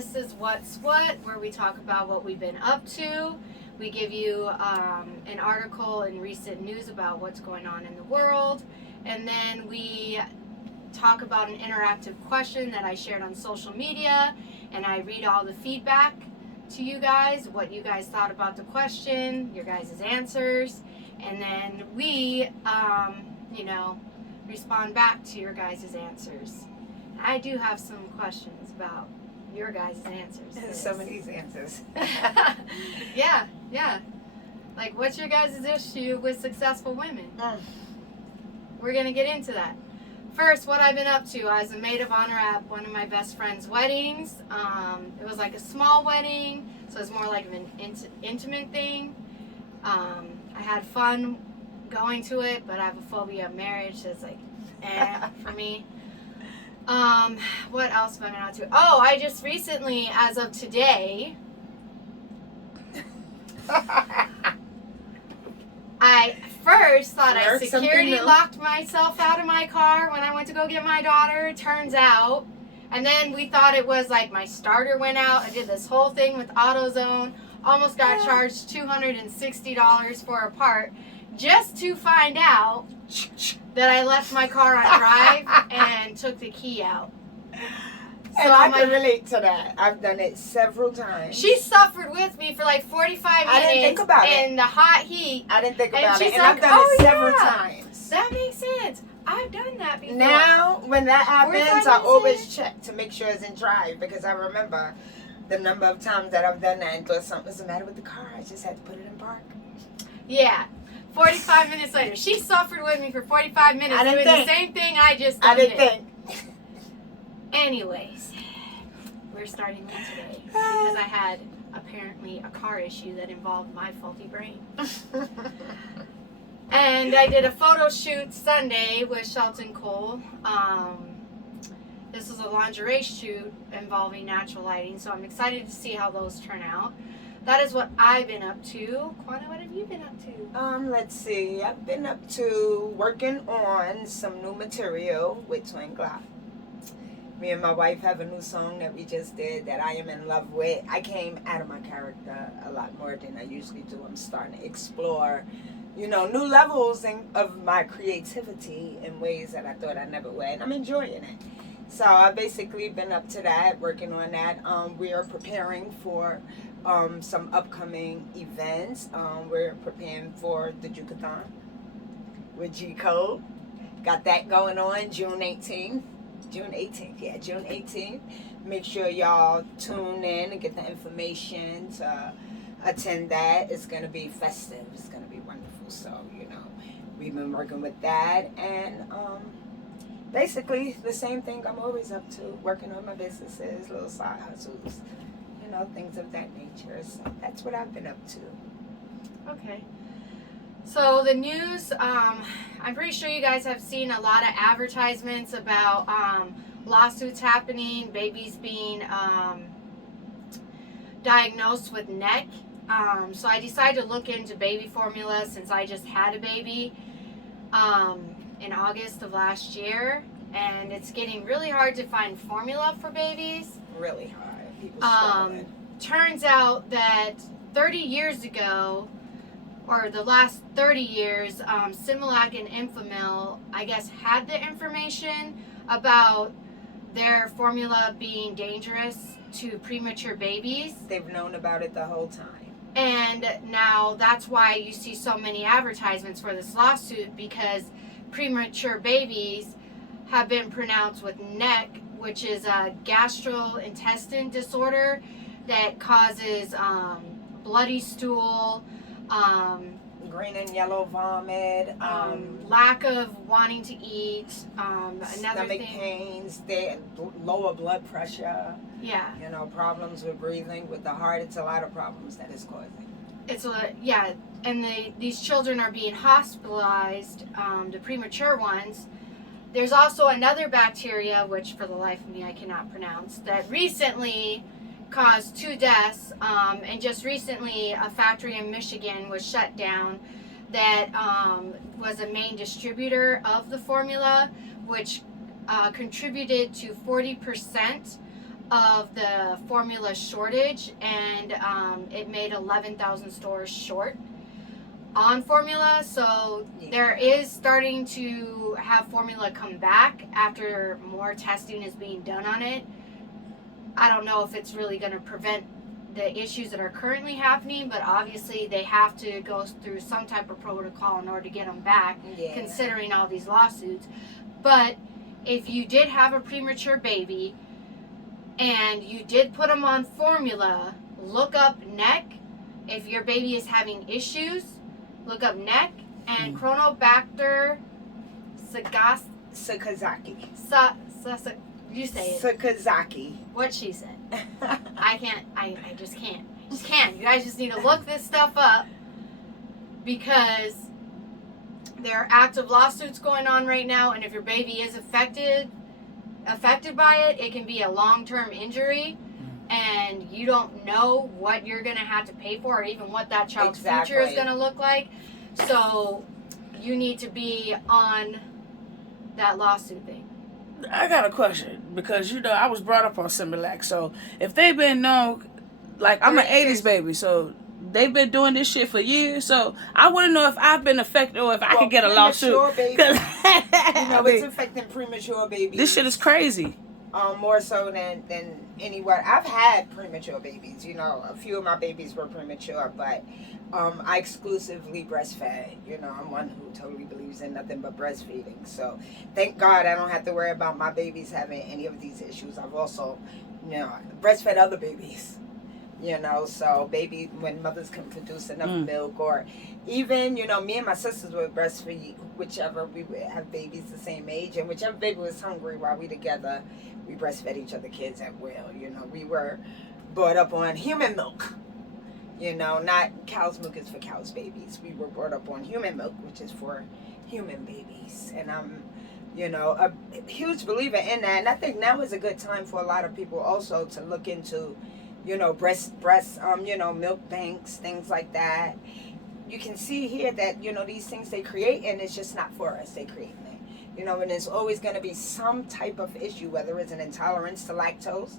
this is What's What, where we talk about what we've been up to. We give you an article in recent news about what's going on in the world. And then we talk about an interactive question that I shared on social media. And I read all the feedback to you guys, what you guys thought about the question, your guys' answers. And then we, respond back to your guys' answers. I do have some questions about your guys' answers. Some of these answers. Yeah. Like, what's your guys' issue with successful women? We're going to get into that. First, what I've been up to. I was a maid of honor at one of my best friend's weddings. It was like a small wedding, so it was more like an intimate thing. I had fun going to it, but I have a phobia of marriage, so it's like, for me. What else have I been up to? Oh, I just recently, as of today, I first thought I security locked myself out of my car when I went to go get my daughter. Turns out, and then we thought it was like my starter went out. I did this whole thing with AutoZone. Almost got charged $260 for a part, just to find out that I left my car on drive and took the key out. So and I can relate to that. I've done it several times. She suffered with me for like 45 minutes. I didn't think about it. In the hot heat. I didn't think about it. And I've done it several times. That makes sense. I've done that before. Now, when that happens, I always check to make sure it's in drive, because I remember the number of times that I've done that and thought something was the matter with the car. I just had to put it in park. Yeah. 45 minutes later. She suffered with me for 45 minutes doing the same thing I just did. I didn't think. Anyways, we're starting with today because I had apparently a car issue that involved my faulty brain. And I did a photo shoot Sunday with Shelton Cole. This was a lingerie shoot involving natural lighting, so I'm excited to see how those turn out. That is what I've been up to. Quana, what have you been up to? Let's see. I've been up to working on some new material with Twin Glock. Me and my wife have a new song that we just did that I am in love with. I came out of my character a lot more than I usually do. I'm starting to explore, new levels of my creativity in ways that I thought I never would. And I'm enjoying it. So I've basically been up to that, working on that. We are preparing for some upcoming events. We're preparing for the Jukathon with G Code. Got that going on June 18th. June 18th. Make sure y'all tune in and get the information to attend that. It's going to be festive. It's going to be wonderful. So, we've been working with that. And basically the same thing I'm always up to. Working on my businesses, little side hustles, things of that nature. So that's what I've been up to. Okay. So the news, I'm pretty sure you guys have seen a lot of advertisements about lawsuits happening, babies being diagnosed with neck. So I decided to look into baby formula since I just had a baby in August of last year. And it's getting really hard to find formula for babies. Really hard. People struggling. Turns out that 30 years ago, or the last 30 years, Similac and Infamil, I guess, had the information about their formula being dangerous to premature babies. They've known about it the whole time. And now that's why you see so many advertisements for this lawsuit, because premature babies have been pronounced with neck, which is a gastrointestinal disorder that causes bloody stool, green and yellow vomit, lack of wanting to eat, another stomach pains, lower blood pressure. Yeah. Problems with breathing, with the heart. It's a lot of problems that it's causing. And these children are being hospitalized, the premature ones. There's also another bacteria, which for the life of me I cannot pronounce, that recently caused 2 deaths, and just recently a factory in Michigan was shut down that was a main distributor of the formula, which contributed to 40% of the formula shortage, and it made 11,000 stores short on formula. So there is starting to have formula come back after more testing is being done on it. I don't know if it's really going to prevent the issues that are currently happening, but obviously they have to go through some type of protocol in order to get them back, considering all these lawsuits. But if you did have a premature baby and you did put them on formula, look up neck. If your baby is having issues, look up neck and Chronobacter Sakazaki. You say it. Sakazaki. What she said. I can't. I just can't. I just can't. You guys just need to look this stuff up, because there are active lawsuits going on right now, and if your baby is affected by it, it can be a long-term injury, and you don't know what you're going to have to pay for, or even what that child's future is going to look like. So you need to be on that lawsuit thing. I got a question, because I was brought up on Similac. So if they've been known, like, I'm an 80s baby, so they've been doing this shit for years. So I want to know if I've been affected, or if I could get a lawsuit. It's affecting premature babies. This shit is crazy. More so than anyone. I've had premature babies. A few of my babies were premature, but I exclusively breastfed. I'm one who totally believes in nothing but breastfeeding. So thank God I don't have to worry about my babies having any of these issues. I've also, breastfed other babies. So when mothers can produce enough milk, or even, me and my sisters would breastfeed whichever, we would have babies the same age, and whichever baby was hungry while we together, we breastfed each other kids at will. We were brought up on human milk. Not cow's milk is for cow's babies. We were brought up on human milk, which is for human babies. And I'm, a huge believer in that. And I think now is a good time for a lot of people also to look into, breast, milk banks, things like that. You can see here that, these things they create, and it's just not for us. They create it. And there's always going to be some type of issue, whether it's an intolerance to lactose.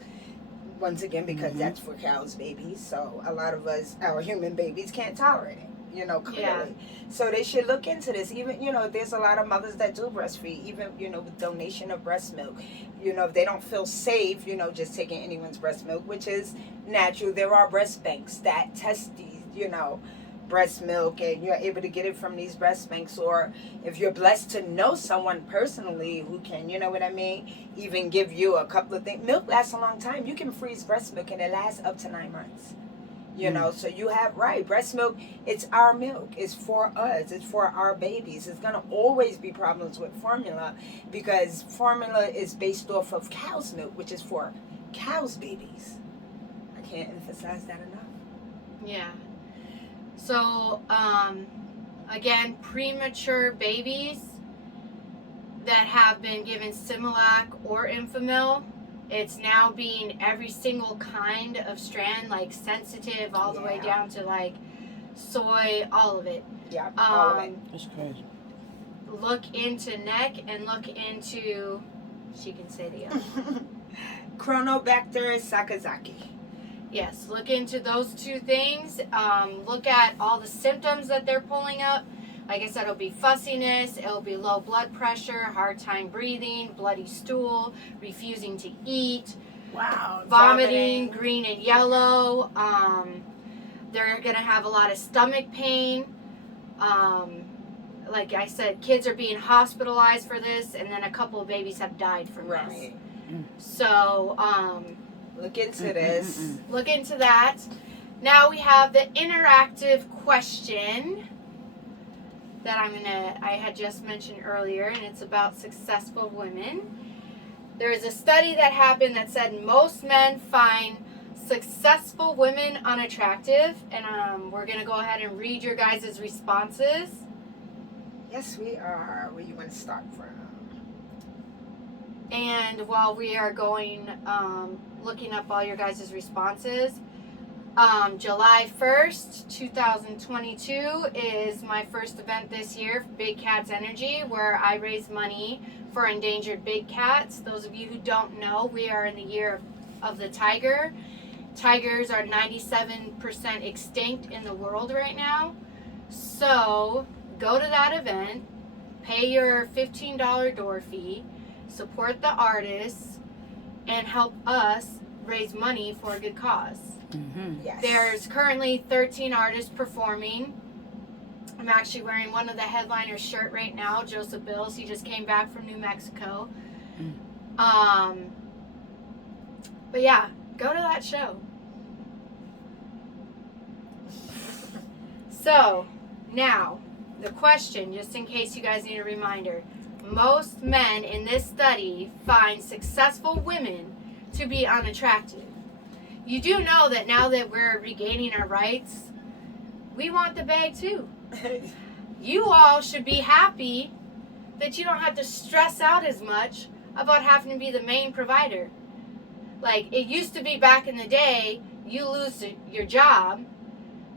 Once again, because that's for cows' babies. So a lot of us, our human babies, can't tolerate it, clearly. Yeah. So they should look into this. Even, there's a lot of mothers that do breastfeed, even, with donation of breast milk. If they don't feel safe, just taking anyone's breast milk, which is natural. There are breast banks that test these, breast milk, and you're able to get it from these breast banks. Or if you're blessed to know someone personally who can, even give you a couple of things. Milk lasts a long time. You can freeze breast milk and it lasts up to 9 months. So you have breast milk, it's our milk, it's for us, it's for our babies. It's going to always be problems with formula, because formula is based off of cow's milk, which is for cow's babies. I can't emphasize that enough. Yeah. So, again, premature babies that have been given Similac or Enfamil, it's now being every single kind of strand, like sensitive all the way down to like soy, all of it. Yeah, all of it. That's crazy. Look into neck and look into, she can say the other. Chronobacter Sakazaki. Yes, look into those two things. Look at all the symptoms that they're pulling up. Like I said, it'll be fussiness, it'll be low blood pressure, hard time breathing, bloody stool, refusing to eat, vomiting, green and yellow. They're going to have a lot of stomach pain. Like I said, kids are being hospitalized for this, and then a couple of babies have died from this. So, look into this. Look into that. Now we have the interactive question that I had just mentioned earlier, and it's about successful women. There is a study that happened that said most men find successful women unattractive, and we're going to go ahead and read your guys' responses. Yes, we are. Where you want to start from? And while we are going, looking up all your guys' responses, July 1st, 2022 is my first event this year, Big Cats Energy, where I raise money for endangered big cats. Those of you who don't know, we are in the year of of the tiger. Tigers are 97% extinct in the world right now. So go to that event, pay your $15 door fee, support the artists, and help us raise money for a good cause. Mm-hmm. Yes. There's currently 13 artists performing. I'm actually wearing one of the headliners' shirt right now, Joseph Bills. He just came back from New Mexico. But yeah, go to that show. So, now, the question, just in case you guys need a reminder. Most men in this study find successful women to be unattractive. You do know that now that we're regaining our rights, we want the bag too. You all should be happy that you don't have to stress out as much about having to be the main provider. Like, it used to be back in the day, you lose your job,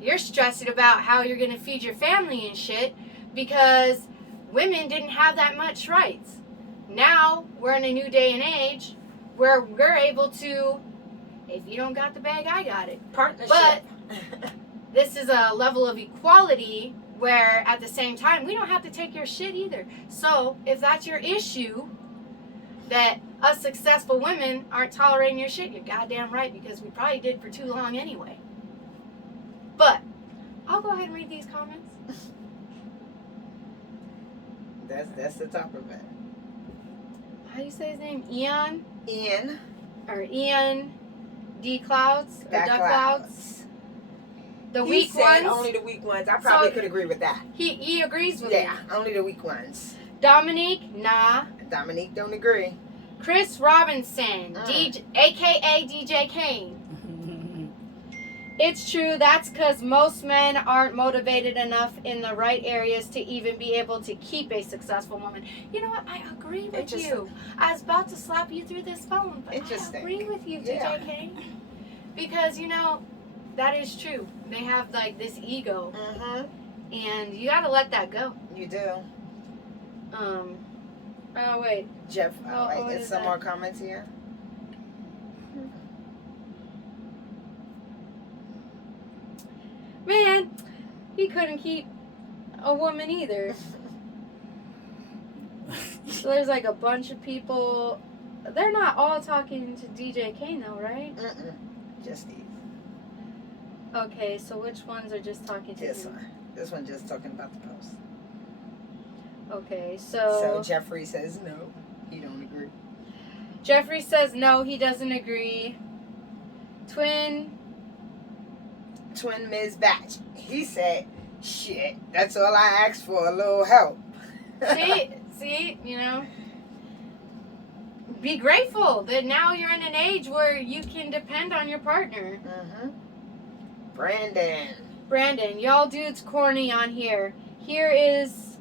you're stressing about how you're going to feed your family and shit because women didn't have that much rights. Now, we're in a new day and age where we're able to, if you don't got the bag, I got it. Partnership. But this is a level of equality where at the same time, we don't have to take your shit either. So, if that's your issue, that us successful women aren't tolerating your shit, you're goddamn right, because we probably did for too long anyway. But I'll go ahead and read these comments. That's the top of it. How do you say his name? Ian? Ian. Or Ian D. Clouds? Or That Duck Clouds. Clouds? The He weak said ones? only the weak ones. I probably So- could agree with that. He agrees with me. Yeah, only the weak ones. Dominique? Nah. Dominique don't agree. Chris Robinson, DJ, aka DJ Kane. It's true, that's because most men aren't motivated enough in the right areas to even be able to keep a successful woman. You know what? I agree with you. I was about to slap you through this phone, but I agree with you, Yeah. DJ Kane. Because, you know, that is true. They have, like, this ego. Mm-hmm. And you gotta let that go. You do. Oh, wait. Jeff, Oh, wait, what there's is some that? more comments here. Man, he couldn't keep a woman either. So there's like a bunch of people. They're not all talking to DJ Kane though, right? Mm-mm. Just these. Okay, so which ones are just talking to This him? one. This one just talking about the post. Okay, So so Jeffrey says no. He don't agree. Jeffrey says no, he doesn't agree. Twin Ms. Batch. He said, shit, that's all I asked for, a little help. see, you know. Be grateful that now you're in an age where you can depend on your partner. Mm-hmm. Brandon, y'all dudes corny on here. Here is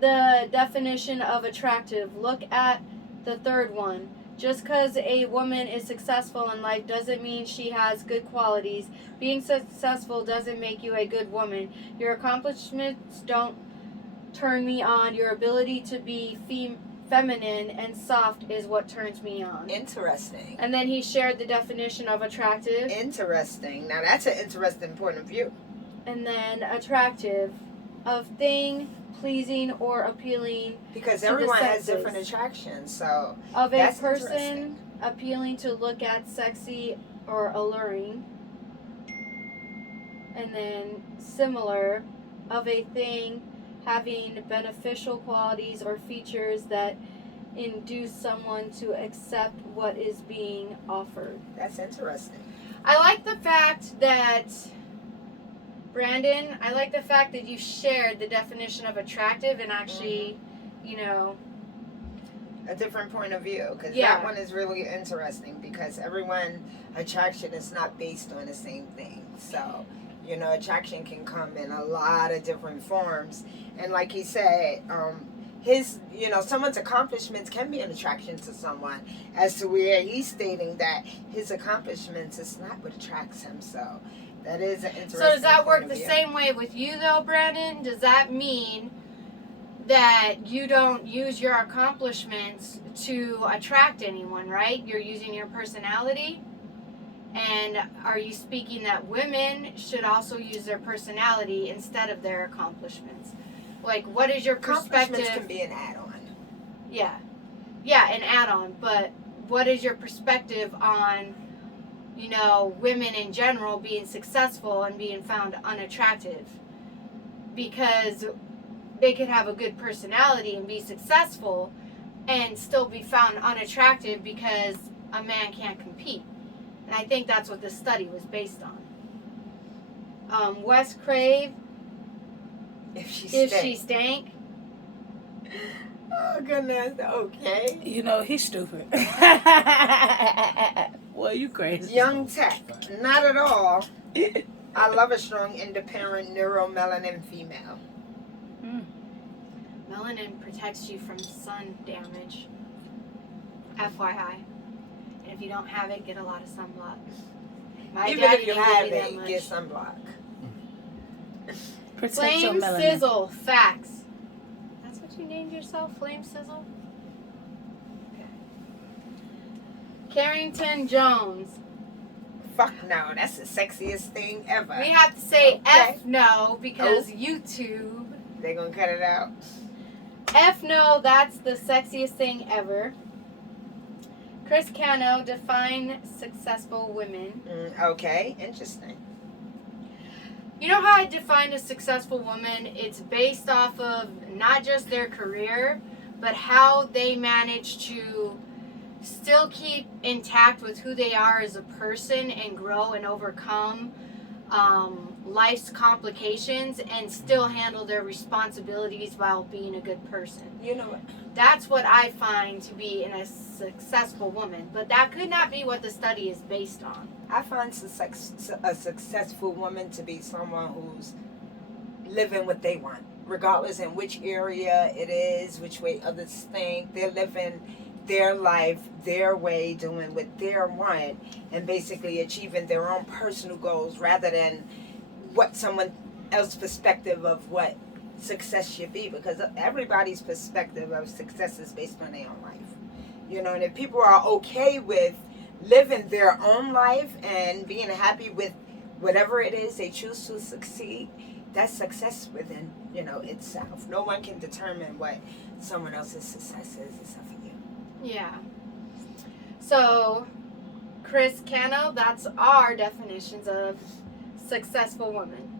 the definition of attractive. Look at the third one. Just because a woman is successful in life doesn't mean she has good qualities. Being successful doesn't make you a good woman. Your accomplishments don't turn me on. Your ability to be feminine and soft is what turns me on. Interesting. And then he shared the definition of attractive. Interesting. Now that's an interesting point of view. And then attractive, of thing, pleasing, or appealing. Because to the everyone has sexes. different attractions, so Of a that's person interesting. appealing to look at, sexy, or alluring. And then similar, of a thing having beneficial qualities or features that induce someone to accept what is being offered. That's interesting. I like the fact that, Brandon, I like the fact that you shared the definition of attractive and actually, you know, A different point of view, because Yeah. that one is really interesting, because everyone attraction is not based on the same thing. So, you know, attraction can come in a lot of different forms, and like he said, his, you know, someone's accomplishments can be an attraction to someone, as to where he's stating that his accomplishments is not what attracts him. So that is an interesting. so does that work point the of view. same way with you though, Brandon? Does that mean that you don't use your accomplishments to attract anyone, right? You're using your personality? And are you speaking that women should also use their personality instead of their accomplishments? Like, what is your perspective? Accomplishments can be an add-on. Yeah. Yeah, an add-on. But what is your perspective on, you know, women in general being successful and being found unattractive? Because they could have a good personality and be successful and still be found unattractive because a man can't compete. And I think that's what this study was based on. Wes Crave, If she stank. Oh, goodness. Okay. You know, he's stupid. Well, you crazy. Young Tech. Not at all. I love a strong, independent, neuromelanin female. Melanin protects you from sun damage. FYI. And if you don't have it, get a lot of sunblock. My Even dad if you didn't have give me that it, much. get sunblock. Protect your Flame melanin. Sizzle. Facts. That's what you named yourself? Flame Sizzle? Okay. Carrington Jones. Fuck no. That's the sexiest thing ever. We have to say Okay. F no because YouTube. They're going to cut it out. F no, that's the sexiest thing ever. Chris Cano, define successful women. Okay. Interesting. You know how I define a successful woman? It's based off of not just their career, but how they manage to still keep intact with who they are as a person and grow and overcome life's complications and still handle their responsibilities while being a good person. You know what? That's what I find to be in a successful woman. But that could not be what the study is based on. I find a successful woman to be someone who's living what they want, regardless in which area it is, which way others think. They're living their life, their way, doing what they want, and basically achieving their own personal goals rather than what someone else's perspective of what success should be, because everybody's perspective of success is based on their own life. You know, and if people are okay with living their own life and being happy with whatever it is they choose to succeed, that's success within, you know, itself. No one can determine what someone else's success is except for you. Yeah. So, Chris Cano, that's our definitions of successful woman.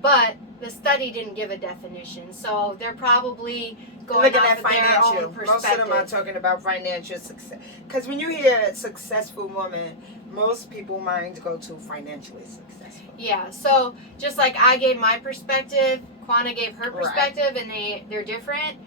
But the study didn't give a definition, so they're probably going Looking off at of their financial. own Most of them are perspective. talking about financial success. Because when you hear a successful woman, most people minds go to financially successful. Yeah, so just like I gave my perspective, Quana gave her perspective, and they're different.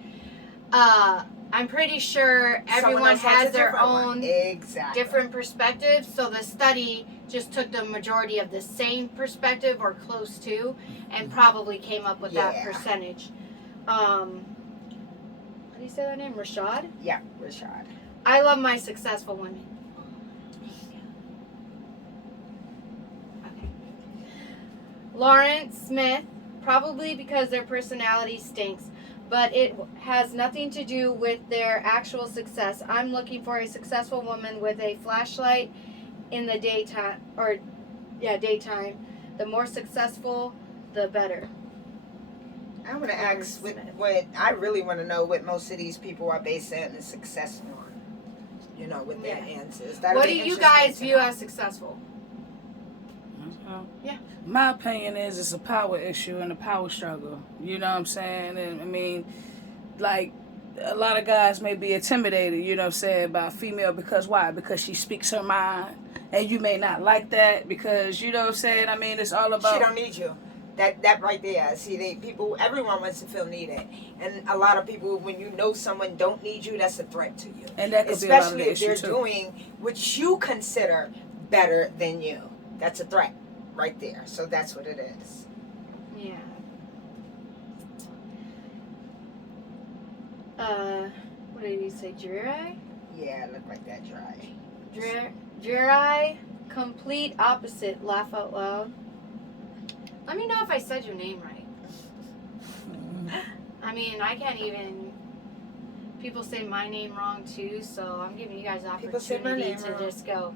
I'm pretty sure everyone else has has a their different one. own Exactly. different perspectives. So the study just took the majority of the same perspective or close to, and probably came up with that Yeah. percentage. How do you say that name? Rashad? Yeah, Rashad. I love my successful women. Okay. Lawrence Smith, probably because their personality stinks, but it has nothing to do with their actual success. I'm looking for a successful woman with a flashlight in the daytime, daytime. The more successful, the better. I want to ask what I really want to know what most of these people are basing the success on. You know, with their answers. What do you guys view as successful? Yeah. My opinion is it's a power issue and a power struggle. You know what I'm saying? And I mean, like, a lot of guys may be intimidated, you know what I'm saying, by a female because why? Because she speaks her mind. And you may not like that because, you know what I'm saying? I mean, it's all about... She don't need you. That right there. See, everyone wants to feel needed. And a lot of people, when you know someone don't need you, that's a threat to you. And that could be a lot of the issue, especially if they're doing what you consider better than you. That's a threat right there. So that's what it is. Yeah. What did you say? Dreary? Yeah, it looked like that dry. Dreary, complete opposite. Laugh out loud. Let me know if I said your name right. I mean, I can't even. People say my name wrong too, so I'm giving you guys the People say my opportunity name to wrong. just go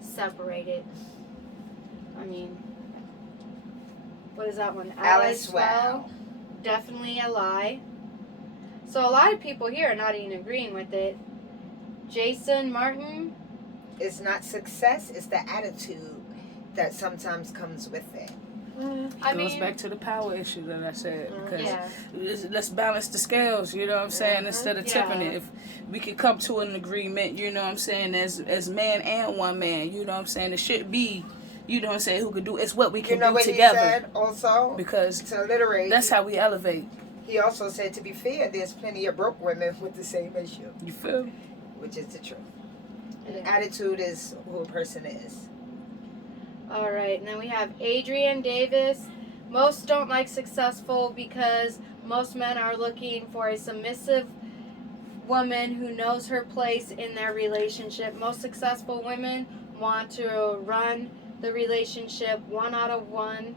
separated. I mean, what is that one? Alice Wow. Definitely a lie. So a lot of people here are not even agreeing with it. Jason Martin. It's not success, it's the attitude that sometimes comes with it. It goes back to the power issue that I said. Because yeah. let's balance the scales, you know what I'm saying, instead of tipping it. If we could come to an agreement, you know what I'm saying, as man and one man, you know what I'm saying, it should be, you know what I'm saying, who could do, it's what we can do together. He said also? Because to alliterate, that's how we elevate. He also said, to be fair, there's plenty of broke women with the same issue. You feel me? Which is the truth. And attitude is who a person is. All right, and then we have Adrian Davis. Most don't like successful because most men are looking for a submissive woman who knows her place in their relationship. Most successful women want to run the relationship 1 out of 1.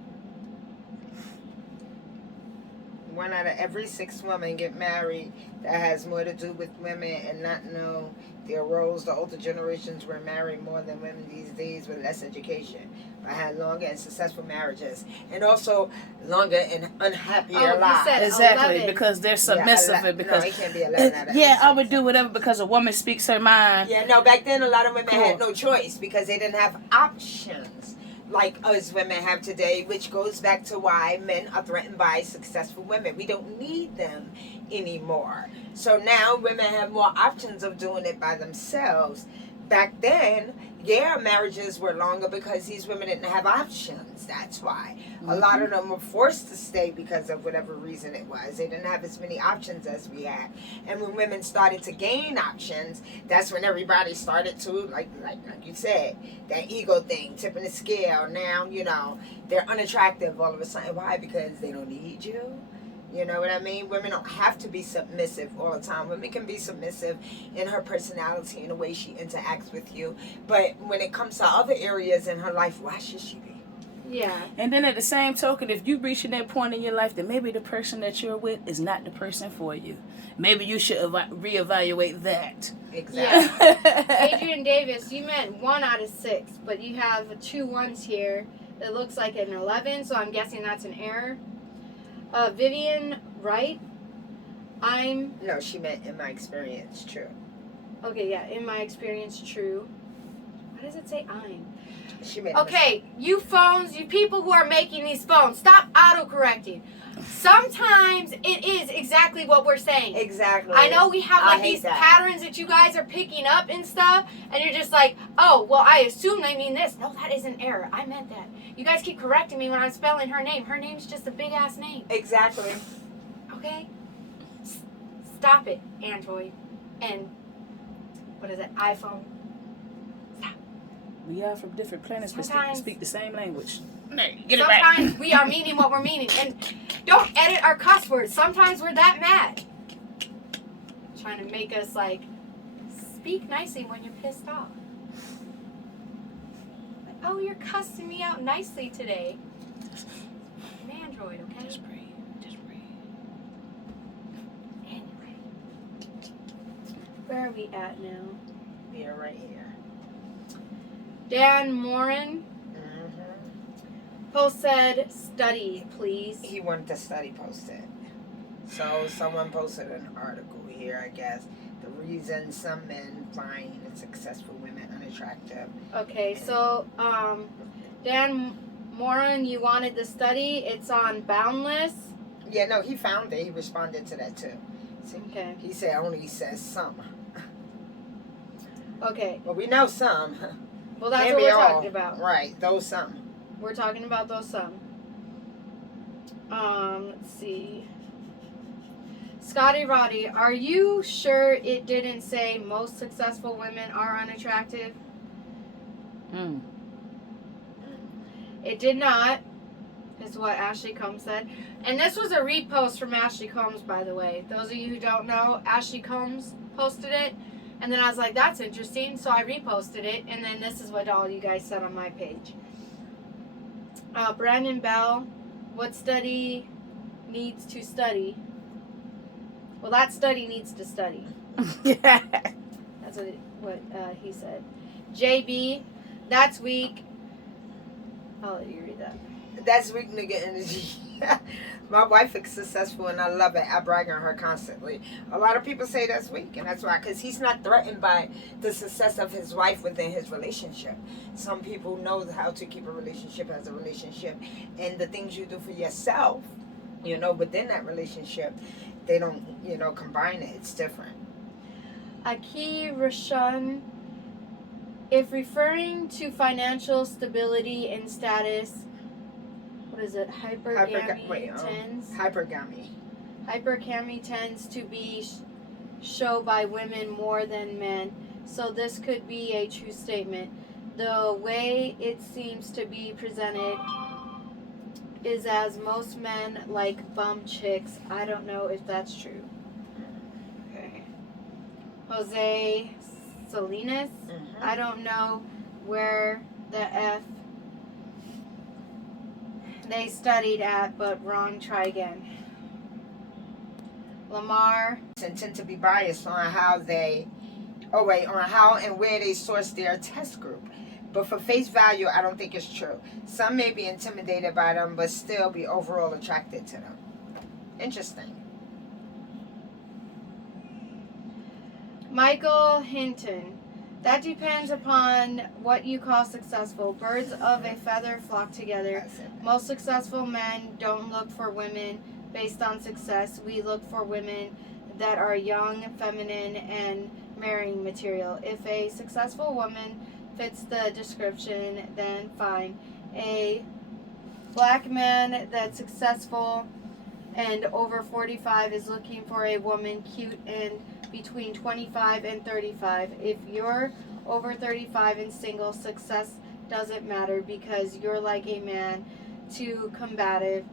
1 out of every 6 women get married. That has more to do with women and not know their roles. The older generations were married more than women these days with less education, but had longer and successful marriages, and also longer and unhappier lives. Exactly, 11. because they're submissive. Yeah, because no, it can't be 11 out of I would do whatever because a woman speaks her mind. Yeah, no, back then a lot of women had no choice because they didn't have options like us women have today, which goes back to why men are threatened by successful women. We don't need them anymore. So now women have more options of doing it by themselves. Back then, marriages were longer because these women didn't have options. That's why. A lot of them were forced to stay because of whatever reason it was. They didn't have as many options as we had. And when women started to gain options, that's when everybody started to, like you said, that ego thing, tipping the scale. Now, they're unattractive all of a sudden. Why? Because they don't need you. You know what I mean? Women don't have to be submissive all the time. Women can be submissive in her personality and the way she interacts with you. But when it comes to other areas in her life, why should she be? Yeah. And then at the same token, if you're reaching that point in your life that maybe the person that you're with is not the person for you, maybe you should reevaluate that. Exactly. Yeah. Adrian Davis, you meant 1 out of 6, but you have 2 1s here. It looks like an 11, so I'm guessing that's an error. Vivian Wright, No, she meant in my experience, true. Okay, yeah, in my experience, true. Why does it say I'm? She meant okay, you phones, you people who are making these phones, stop auto-correcting. Sometimes it is exactly what we're saying. Exactly. I know we have these patterns that you guys are picking up and stuff, and you're just like, oh, well, I assume they mean this. No, that is an error. I meant that. You guys keep correcting me when I'm spelling her name. Her name's just a big-ass name. Exactly. Okay? Stop it, Android. And, what is it, iPhone? Stop. We are from different planets, but speak the same language. Get it right. Sometimes we are meaning what we're meaning. And don't edit our cuss words. Sometimes we're that mad. Trying to make us, speak nicely when you're pissed off. Oh, you're cussing me out nicely today. I'm Android, okay? Just breathe. Anyway. Where are we at now? We are right here. Dan Morin. Post said, study, please. He wanted the study posted. So someone posted an article here, I guess. The reason some men find successful women unattractive. Okay, so Dan Morin, you wanted the study. It's on Boundless. Yeah, no, he found it. He responded to that too. See, okay. He said only says some. Okay. Well, we know some. Well, that's what we're talking about. Right, those some. We're talking about those some. Let's see. Scotty Roddy, are you sure it didn't say most successful women are unattractive? It did not, is what Ashley Combs said. And this was a repost from Ashley Combs, by the way. Those of you who don't know, Ashley Combs posted it. And then I was like, that's interesting. So I reposted it. And then this is what all you guys said on my page. Brandon Bell, what study needs to study? Well, that study needs to study. Yeah. That's what he said. JB, that's weak. I'll let you read that. That's weak nigga energy. My wife is successful and I love it. I brag on her constantly. A lot of people say that's weak, and that's why, because he's not threatened by the success of his wife within his relationship. Some people know how to keep a relationship as a relationship, and the things you do for yourself, within that relationship, they don't, combine it. It's different. Aki Roshan, if referring to financial stability and status, what is it? Hypergamy tends to be shown by women more than men. So this could be a true statement. The way it seems to be presented is as most men like bum chicks. I don't know if that's true. Okay. Jose Salinas. I don't know where the F they studied at, but wrong, try again. Lamar. And tend to be biased on how and where they source their test group. But for face value, I don't think it's true. Some may be intimidated by them, but still be overall attracted to them. Interesting. Michael Hinton. That depends upon what you call successful. Birds of a feather flock together. Most successful men don't look for women based on success. We look for women that are young, feminine, and marrying material. If a successful woman fits the description, then fine. A black man that's successful and over 45 is looking for a woman cute and between 25 and 35. If you're over 35 and single, success doesn't matter because you're like a man, too combative,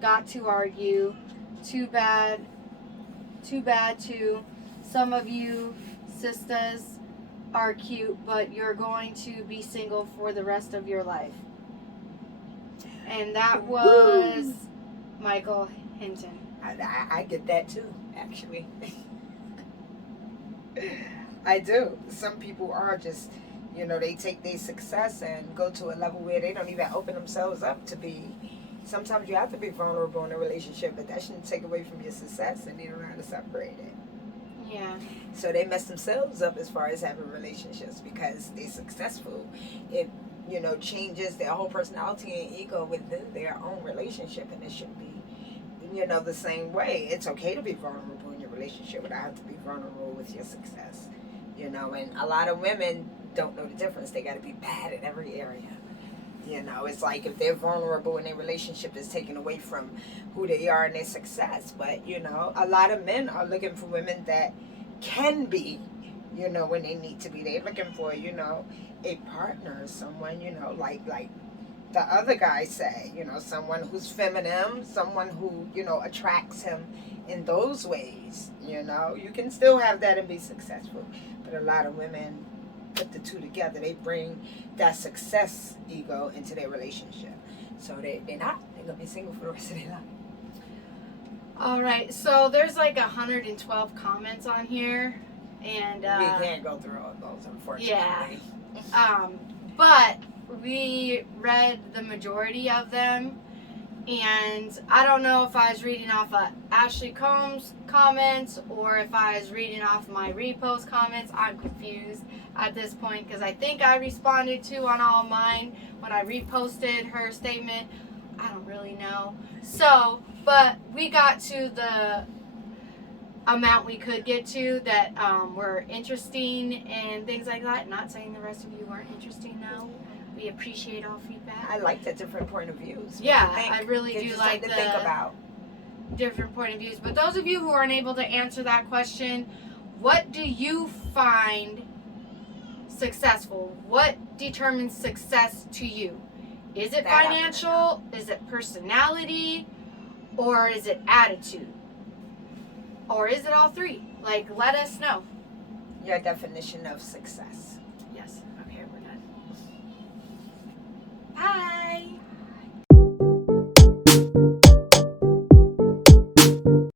got to argue, too bad too. Some of you sisters are cute, but you're going to be single for the rest of your life. And that was Michael Hinton. I get that too, actually. I do. Some people are just, they take their success and go to a level where they don't even open themselves up to be. Sometimes you have to be vulnerable in a relationship, but that shouldn't take away from your success, and they don't know how to separate it. Yeah. So they mess themselves up as far as having relationships because they're successful. It, changes their whole personality and ego within their own relationship, and it should be, the same way. It's okay to be vulnerable in your relationship without having to be vulnerable with your success. And a lot of women don't know the difference. They got to be bad in every area. It's like if they're vulnerable in their relationship, it's taken away from who they are and their success. But, a lot of men are looking for women that can be, when they need to be. They're looking for, a partner, someone, like the other guy said, someone who's feminine, someone who, attracts him in those ways. You can still have that and be successful. But a lot of women put the two together. They bring that success ego into their relationship. So they're not. They're going to be single for the rest of their life. All right. So there's like 112 comments on here. And we can't go through all of those, unfortunately. Yeah. But we read the majority of them. And I don't know if I was reading off of Ashley Combs' comments or if I was reading off my repost comments. I'm confused at this point because I think I responded to on all mine when I reposted her statement. I don't really know. So, but we got to the amount we could get to that were interesting and things like that. Not saying the rest of you weren't interesting though. We appreciate all feedback. I like the different point of views. Yeah, I really do like the think about different point of views. But those of you who aren't able to answer that question, what do you find successful? What determines success to you? Is it financial? Is it personality? Or is it attitude? Or is it all three? Like, let us know. Your definition of success. Yes. Okay, we're done. Bye.